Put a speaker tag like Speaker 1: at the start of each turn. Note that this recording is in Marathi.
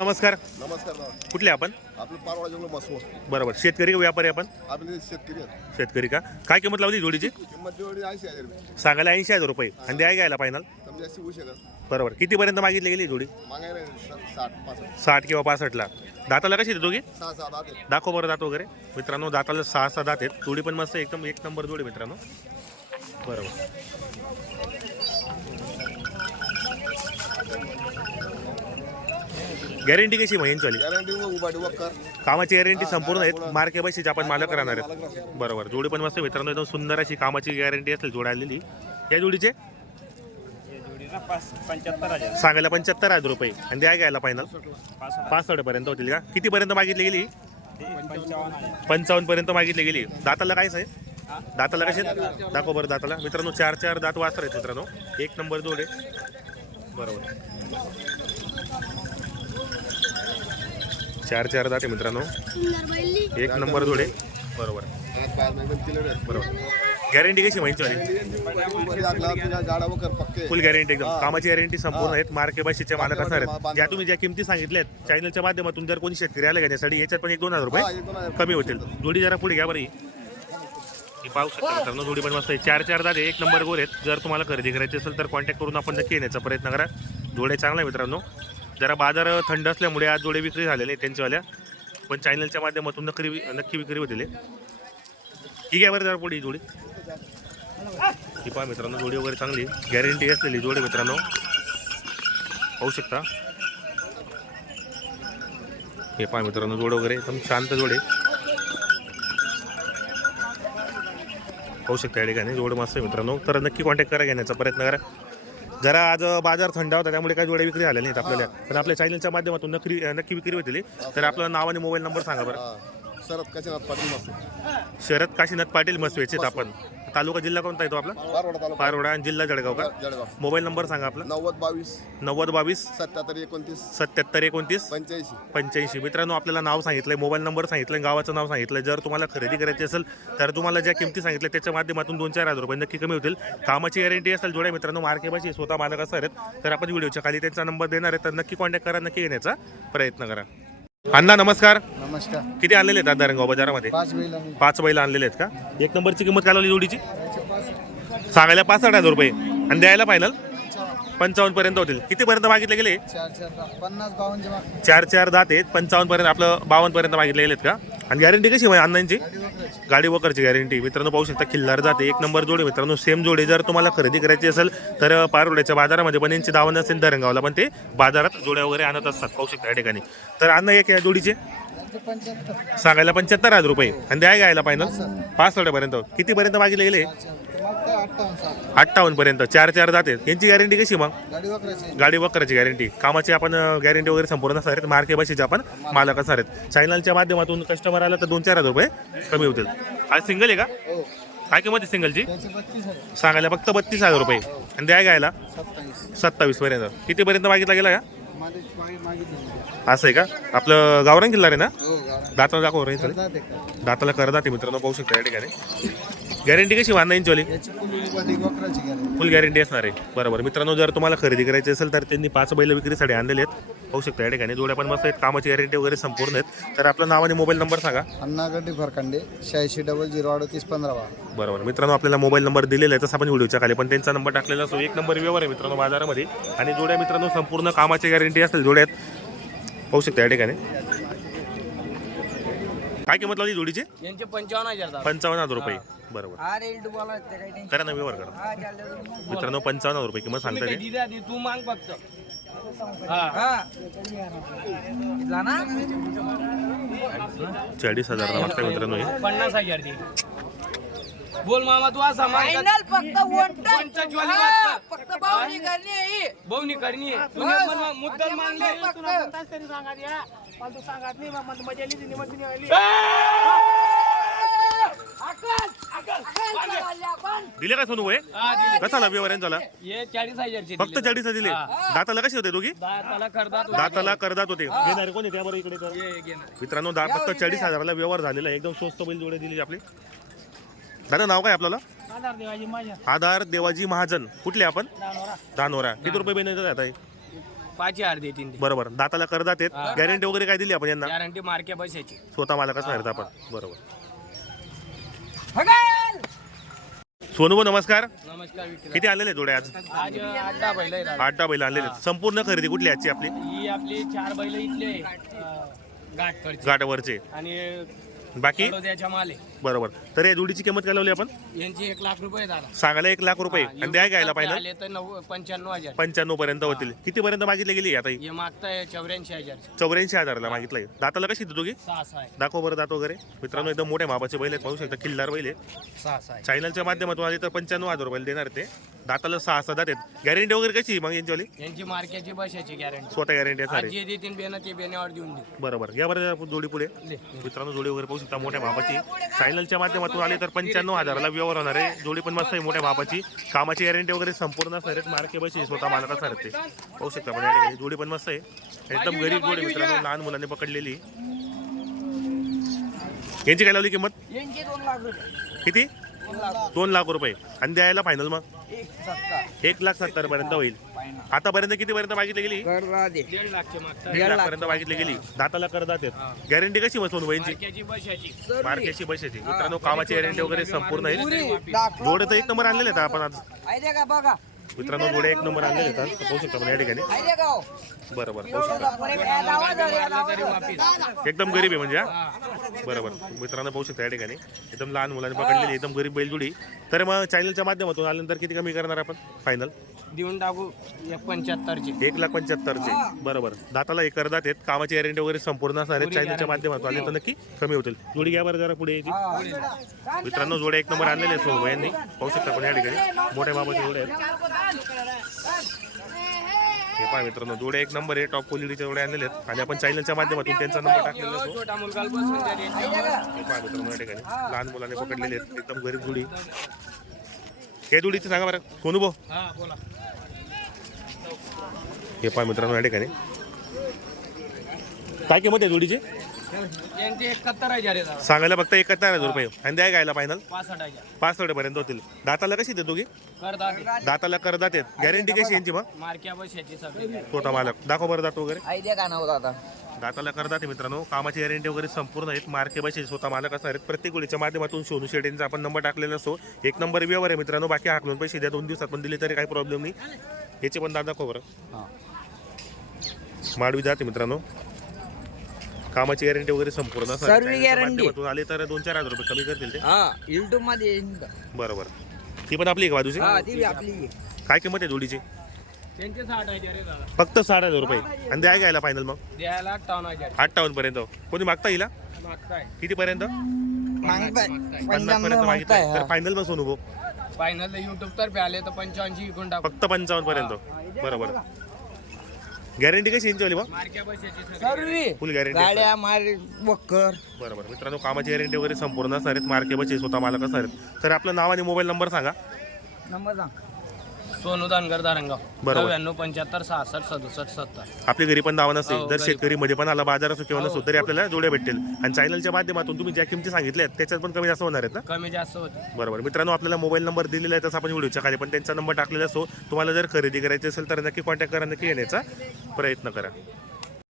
Speaker 1: नमस्कार.
Speaker 2: नमस्कार दादा.
Speaker 1: कुठले आपण?
Speaker 2: आपलं पारवाडा जंगल मसवं
Speaker 1: बरोबर. शेतकरी का व्यापारी आपण?
Speaker 2: आपले शेतकरी आहेत.
Speaker 1: शेतकरी का? काय किंमत लावली जोडीची?
Speaker 2: किंमत तेवढी ऐंशी हजार रुपये.
Speaker 1: सांगायला ऐंशी हजार रुपये. आणि द्याय घ्यायला फायनल
Speaker 2: कमी जास्त होऊ शकत
Speaker 1: बरोबर. कितीपर्यंत मागितली गेली जोडी?
Speaker 2: मागायला स- साठ पासष्ट.
Speaker 1: साठ किंवा पासष्टला. दाताला कशी देतो
Speaker 2: सहा ते
Speaker 1: दाखव बरं दात वगैरे. मित्रांनो दाताला सहा सहा दात आहेत. जोडी पण मस्त एकदम एक नंबर जोडी मित्रांनो. बरोबर. गॅरंटी कशी महिन्याची
Speaker 2: गॅरंटी उभा डिवक कर
Speaker 1: कामाची गॅरंटी संपूर्ण आहेत. मार्के बशीची आपण मालक राहणार आहेत. बरोबर. जोडी पण मस्त मित्रांनो. एकदम सुंदर अशी कामाची गॅरंटी असेल जोडी आलेली. या जोडीचे? सांगायला पंच्याहत्तर हजार रुपये. आणि द्या घ्यायला फायनल पासष्ट पर्यंत होतील का? कितीपर्यंत मागितली गेली?
Speaker 3: पंचावन्न
Speaker 1: पर्यंत मागितली गेली. दाताला कायच आहे दाताला कसे दाखव बरं दाताला. मित्रांनो चार चार दात वासर आहेत मित्रांनो. एक नंबर जोडे बरोबर. चार चार दात आहे मित्रांनो. एक नंबर जोडे. बरोबर. बरोबर. गॅरंटी कशी माहिती फुल गॅरंटी एकदम. कामाची गॅरंटी संपूर्ण आहेत. मार्के बशीचे मालक असणार आहेत. ज्या तुम्ही ज्या किमती सांगितल्या आहेत चॅनलच्या माध्यमातून जर कोणी शेतकरी आले घेण्यासाठी याच्यात पण एक दोन हजार
Speaker 2: हा,
Speaker 1: रुपये. कमी होतील. जोडी जरा पुढे घ्या बरं पाहू शकता मित्रांनो जोडी पण मस्त आहे. चार चार दादे एक नंबर गोर आहेत. जर तुम्हाला खरेदी करायची असेल तर कॉन्टॅक्ट करून आपण नक्की येण्याचा प्रयत्न करा. जोडे चांगला आहे मित्रांनो. जरा बाजार थंड असल्यामुळे आज जोडे विक्री झालेले आहेत त्यांच्यावाल्या पण चॅनलच्या माध्यमातून नक्की नक्की विक्री होतील. ठीक आहे बरं जरा पुढे जोडी. ही पहा मित्रांनो जोडी वगैरे चांगली गॅरंटी असलेली जोडी मित्रांनो. पाहू शकता. हे पहा मित्रांनो जोड वगैरे एकदम शांत जोडे पाहू शकता या ठिकाणी. जोड मस्त मित्रांनो. तर नक्की कॉन्टॅक्ट करा घेण्याचा प्रयत्न करा. जरा आज बाजार थंड होता त्यामुळे काही जोड्या विक्री झाल्या नाहीत आपल्याला. पण आपल्या चॅनलच्या माध्यमातून नक्की नक्की विक्री होतील तर आपलं नाव आणि मोबाईल नंबर सांगा बरं.
Speaker 2: शरद कशानाथ पाटील मस्त
Speaker 1: शरद काशीनाथ पाटील मसवेचे आपण. तालुका जिल्हा कोणता येतो आपला?
Speaker 2: पारवाडा तालुका.
Speaker 1: पारोडा आणि जिल्हा जळगाव का?
Speaker 2: जळगाव.
Speaker 1: मोबाईल नंबर सांगा आपला.
Speaker 2: नव्वद बावीस.
Speaker 1: नव्वद बावीस.
Speaker 2: सत्याहत्तर एकोणतीस.
Speaker 1: सत्याहत्तर एकोणतीस.
Speaker 2: पंच्याऐंशी.
Speaker 1: पंच्याऐंशी. मित्रांनो आपल्याला नाव सांगितलंय मोबाईल नंबर सांगितलंय गावाचं नाव सांगितलंय. जर तुम्हाला खरेदी करायची असेल तर तुम्हाला ज्या किमती सांगितल्या त्याच्या माध्यमातून दोन चार हजार रुपये नक्की कमी होतील. कामाची गॅरंटी असेल जोड्या मित्रांनो मार्केबाशी स्वतः मालक असणार आहेत तर आपण व्हिडिओच्या खाली त्यांचा नंबर देणार आहे. तर नक्की कॉन्टॅक्ट करा नक्की घेण्याचा प्रयत्न करा. अण्णा नमस्कार.
Speaker 4: नमस्कार.
Speaker 1: किती आणलेले आहेत दादरगाव बाजारामध्ये?
Speaker 4: पाच बैल आणि
Speaker 1: पाच बैल आणलेले आहेत का? एक नंबरची किंमत काय लावली जोडीची? सांगायला पासष्ट हजार रुपये. आणि द्यायला फायनल पंचावन्न पर्यंत होतील. किती पर्यंत मागितले गेले?
Speaker 4: चार चार दहा, पन्नास बावनचे माग
Speaker 1: चार चार दात आहेत पंचावन्न पर्यंत आपलं बावन्न पर्यंत मागितले गेलेत का? आणि गॅरंटी कशी आहे अण्णांची? गाडी वकरची गॅरंटी मित्रांनो पाहू शकता खिल्लार जाते. एक नंबर जोडे मित्रांनो सेम जोडे. जर तुम्हाला खरेदी करायची असेल तर पारोड्याच्या बाजारामध्ये पण यांची दावा नसेल धरंगावला पण ते बाजारात जोड्या वगैरे आणत असतात. पाहू शकता या ठिकाणी. तर अन्न एक या जोडीचे. सांगायला पंच्याहत्तर हजार रुपये. आणि द्या घ्यायला फायनल पाच पर्यंत कितीपर्यंत मागितले गेले?
Speaker 4: अठ्ठावन्न
Speaker 1: पर्यंत. चार चार जाते. यांची गॅरंटी कशी मग?
Speaker 4: गाडी वकराची
Speaker 1: गॅरंटी कामाची आपण गॅरंटी वगैरे संपूर्ण असणार आहेत. मार्के बशीचे आपण मालक असणार आहेत. चॅनलच्या माध्यमातून कस्टमर आला तर दोन चार हजार रुपये कमी होतील. आज सिंगल आहे का?
Speaker 4: हो.
Speaker 1: काय किंमत आहे सिंगलची सांगायला फक्त बत्तीस हजार रुपये. आणि द्या घ्यायला.
Speaker 4: सत्तावीस.
Speaker 1: पर्यंत. कितीपर्यंत मागितला गेला का? असं आहे का? आपलं गावरान किल्ला रे ना?
Speaker 4: हो
Speaker 1: दाताला दाखव रे.
Speaker 4: जाते
Speaker 1: दाताला करदात आहे मित्रांनो पाहू शकता या ठिकाणी. गॅरंटी कशी बांधायची वाली
Speaker 4: याची पुली उपाधी वकराची गॅरंटी.
Speaker 1: फुल गॅरंटी असणार आहे. बरोबर. मित्रांनो जर तुम्हाला खरेदी करायची असेल तर त्यांनी पाच बैल विक्रीसाठी आणलेले आहेत. पाहू शकता या ठिकाणी. जोड्या पण मस्त आहेत. कामाची गॅरंटी वगैरे संपूर्ण आहेत. तर आपलं नाव आणि मोबाईल नंबर सांगा.
Speaker 4: अण्णा गड्डी फरकांडे शहाऐंशी डबल झिरो अडतीस पंधरा बारा
Speaker 1: बरोबर. मित्रांनो आपल्याला मोबाईल नंबर दिलेला आहे. तसं आपण व्हिडिओच्या खाली पण त्यांचा नंबर टाकलेला असतो. एक नंबर व्यवहार आहे मित्रांनो बाजारामध्ये. आणि जोड्या मित्रांनो संपूर्ण कामाची गॅरंटी असेल जोड्यात. पाहू शकता या ठिकाणी. काय किंमत लावली जोडीची?
Speaker 3: यांचे पंचावन्न हजार
Speaker 1: पंचावन्न हजार रुपये. बरोबर.
Speaker 4: अरे डुबाला ते काही नाही
Speaker 1: करा ना व्यवहार करा. मित्रांनो पंचावन्न हजार रुपये किंमत सांगता ते
Speaker 3: तू मांग फक्त.
Speaker 1: चाळीस हजार मागता मित्रांनो हे.
Speaker 3: पन्नास हजार दे. बोल मामा तू असा
Speaker 5: फायनल फक्त. फक्त बावणी करणे ही.
Speaker 3: आहे. मुद्दल मागले
Speaker 1: दिले का सोनू हे
Speaker 3: हा, दिले.
Speaker 1: कसा आला व्यवहार झाला?
Speaker 3: हे चाळीस हजारचे
Speaker 1: फक्त चाळीस दिले. दाताला कसे होते दोघी? दाताला करदात होते. घेणारे कोण त्यावर इकडे तर?
Speaker 3: हे घेणार.
Speaker 1: मित्रांनो दा फक्त चाळीस हजाराला व्यवहार झालेला आहे. एकदम स्वस्त बैल जोडे दिली आपली. दादा नाव काय आपल्याला? आधार देवाजी महाजन. कुठले आपण? धानोरा किती रुपये बेन आता
Speaker 3: पाच हजार देतील
Speaker 1: बरोबर. दाताला करदात आहेत.
Speaker 3: हा.
Speaker 1: गॅरंटी वगैरे काय दिली आपण यांना?
Speaker 3: गॅरंटी मार्के पैशाची.
Speaker 1: स्वतः मालकच नाही आपण. बरोबर. सोनू नमस्कार.
Speaker 3: नमस्कार.
Speaker 1: किती आणलेले जोडे आज?
Speaker 3: बैल.
Speaker 1: आठ दहा बैल आणलेले आहेत. संपूर्ण खरेदी कुठली आजची आपली?
Speaker 3: ही आपली चार बैल इथले
Speaker 1: गाठावरचे
Speaker 3: आणि
Speaker 1: बाकी?
Speaker 3: माल.
Speaker 1: बरोबर. तर या जोडीची किंमत काय लावली आपण?
Speaker 3: यांची एक लाख रुपये दादा.
Speaker 1: सांगायला एक लाख रुपये. आणि द्या घ्यायला पाहिजे
Speaker 3: आले तर नव्वद पंच्याण्णव हजार.
Speaker 1: पंच्याण्णव पर्यंत होतील. किती पर्यंत मागितली गेली आता ही?
Speaker 3: मागताय चौऱ्याऐंशी हजार.
Speaker 1: चौऱ्याऐंशी हजारला मागितलंय. दाताला कशी देतो की
Speaker 3: सहा सहा आहे.
Speaker 1: दाखव बरं दात वगैरे. मित्रांनो एकदम मोठ्या मापाचे बैल आहेत. पाहू शकता किल्लार बैल आहे
Speaker 3: सहा सहा आहे.
Speaker 1: चॅनलच्या माध्यमातून आले तर पंच्याण्णव हजार रुपये देणार ते. दाताला सहा सहा दात आहेत. गॅरंटी वगैरे कशी आहे मग यांच्यावाली?
Speaker 3: यांची मार्केटची बसायची गॅरंटी
Speaker 1: स्वतः गॅरंटी
Speaker 3: आज
Speaker 1: आहे
Speaker 3: जे देतील बेना ते बेण्यावर देऊन देऊ
Speaker 1: बरोबर. या बरं जोडी पुढे. मित्रांनो जोडी वगैरे पाहू शकता मोठ्या मापाची चॅनलच्या माध्यमातून आले तर पंच्याण्णव हजाराला व्यवहार होणार आहे. जोडी पण मस्त आहे मोठ्या मापाची कामाची गॅरंटी वगैरे संपूर्ण असणार आहेत. मार्के बशी स्वतः मालक असणार आहेत ते पाहू शकता पण या ठिकाणी. जोडी पण मस्त आहे. एकदम गरीब जोडी मित्रांनो लहान मुलांनी पकडलेली. यांची काय लावली किंमत?
Speaker 5: यांचे दोन लाख रुपये.
Speaker 1: किती?
Speaker 5: दोन लाख.
Speaker 1: दोन लाख रुपये. आणि द्यायला फायनल मग?
Speaker 5: एक
Speaker 1: लाख सत्तर पर्यंत होईल. आतापर्यंत किती पर्यंत मागितली गेली?
Speaker 3: दीड
Speaker 1: लाख. पर्यंत मागितली गेली. दाताला करदात गॅरंटी कशी मग सोनबाईंची
Speaker 3: मार्केटची बसायची
Speaker 1: मित्रांनो कामाची गॅरंटी वगैरे संपूर्ण आहे जोडे तर एक नंबर आणलेले आहेत आपण आज.
Speaker 5: बघा.
Speaker 1: मित्रांनो जोडे एक नंबर आहेत आज. पाहू शकता आपण या ठिकाणी.
Speaker 5: जाऊ.
Speaker 3: वापिस
Speaker 1: एकदम गरीब आहे म्हणजे हा? बरोबर मित्रांनो पाहू शकता या ठिकाणी. एकदम लहान मुलांनी पकडलेली एकदम गरीब बैलजोडी. तर मग चॅनलच्या माध्यमातून आल्यानंतर किती कमी करणार आपण? फायनल
Speaker 3: देऊन टाकू एक पंच्याहत्तरची.
Speaker 1: एक लाख पंच्याहत्तरचे. बरोबर दाताला एक करदात आहेत. कामाची गॅरंटी वगैरे संपूर्ण असणार आहेत. चॅनलच्या माध्यमातून आले तर नक्की कमी होतील. जोडी घ्या बरं जरा पुढे मित्रांनो जोडे एक नंबर आणलेले आहेत यांनी. पाहू शकता पण या ठिकाणी. मोठ्या बाबाचे जोडे आहेत. हे पहा मित्रांनो जोडे एक नंबर आहे टॉप क्वालिटीचे जोडे आणलेले आहेत. आणि आपण चॅनलच्या माध्यमातून त्यांचा नंबर टाकलेला असतो हे पहा मित्रांनो या ठिकाणी लहान मुलाने पकडलेले आहेत. एकदम गरीब जोडी. हे जोडीचे सांगा बरं. कोणू भाऊ
Speaker 3: बोला
Speaker 1: हे पहा मित्रांनो या ठिकाणी. काय किंमत आहे जोडीची?
Speaker 3: यांचे एकाहत्तर हजार आहे दादा.
Speaker 1: सांगायला फक्त एकाहत्तर हजार रुपये. आणि द्या गायला फायनल
Speaker 3: पासष्ट हजार
Speaker 1: पाच पर्यंत होतील. दाताला कशी देतो की? दाताला करदात आहेत. गॅरंटी कशी यांची मग?
Speaker 3: मार्क्या सगळी.
Speaker 1: मालक. दाखव बरं दात वगैरे.
Speaker 5: आहे का नाव दादा
Speaker 1: दाताला करदात मित्रांनो. कामाची गॅरंटी वगैरे संपूर्ण आहेत. मार्के बसे स्वतः मालक असणार आहेत. प्रत्येक गोळीच्या माध्यमातून सोनू शेटेंचा आपण नंबर टाकलेला असतो. एक नंबर व्यवहार आहे मित्रांनो. बाकी हाकलून पैसे द्या. दोन दिवसात पण दिले तरी काही प्रॉब्लेम नाही. याचे पण दादा दाखव बरं. माडवी जाते मित्रांनो. कामाची गॅरंटी वगैरे संपूर्ण आहे.
Speaker 5: सर्व
Speaker 1: चॅनलच्या
Speaker 5: guarantee.
Speaker 1: माध्यमातून आले तर दोन चार हजार रुपये कमी करतील ते.
Speaker 5: हा युट्यूबमध्ये येईन का?
Speaker 1: बरोबर ती पण आपली आहे का बाजूची?
Speaker 5: हा ती बी आपली आहे.
Speaker 1: काय किंमत आहे जोडीची?
Speaker 3: त्यांचे साठ हजार आहे दादा.
Speaker 1: फक्त साठ हजार रुपये. आणि द्या घ्यायला फायनल मग.
Speaker 3: द्यायला अठ्ठावन्न हजार.
Speaker 1: अठ्ठावन्न पर्यंत. कोणी मागता येईल हा?
Speaker 3: मागताय.
Speaker 1: किती पर्यंत? पन्नास
Speaker 5: पंच्याण्णव
Speaker 1: मागितलं तर
Speaker 5: हा.
Speaker 1: फायनल बस होऊ
Speaker 3: फायनल युट्यूब तर्फे आले तर पंच्याऐंशी विकून टाकू.
Speaker 1: फक्त पंचावन्न पर्यंत. बरोबर गॅरंटी कशी
Speaker 3: बसायची सगळी.
Speaker 5: सर्व.
Speaker 1: फुल गॅरंटी
Speaker 5: गाड्या मार वक्कर.
Speaker 1: बरोबर मित्रांनो कामाची गॅरंटी वगैरे संपूर्ण असणार आहेत. मार्के बचे स्वतः मालक असणार आहेत. तर आपलं नाव आणि मोबाईल नंबर सांगा.
Speaker 5: नंबर सांग.
Speaker 3: सोनू दानगर दारंगाव.
Speaker 1: बरोबर.
Speaker 3: नव्याण्णव पंच्याहत्तर सहासष्ट सदुसष्ट सत्तर.
Speaker 1: आपली घरी पण दावा नसेल
Speaker 3: हो,
Speaker 1: जर
Speaker 3: घरी
Speaker 1: शेतकरी मध्ये पण आला बाजार असो किंवा नसो तरी आपल्याला जोड्या भेटेल आणि चॅनलच्या माध्यमातून तुम्ही ज्या किमती सांगितल्या आहेत त्याच्यात पण कमी जास्त होणार आहेत ना?
Speaker 3: कमी जास्त होते
Speaker 1: बरोबर. मित्रांनो आपल्याला मोबाईल नंबर दिलेला आहे तसं आपण व्हिडिओच्या खाली पण त्यांचा नंबर टाकलेला असो. तुम्हाला जर खरेदी करायची असेल तर नक्की कॉन्टॅक्ट करा नक्की येण्याचा प्रयत्न करा.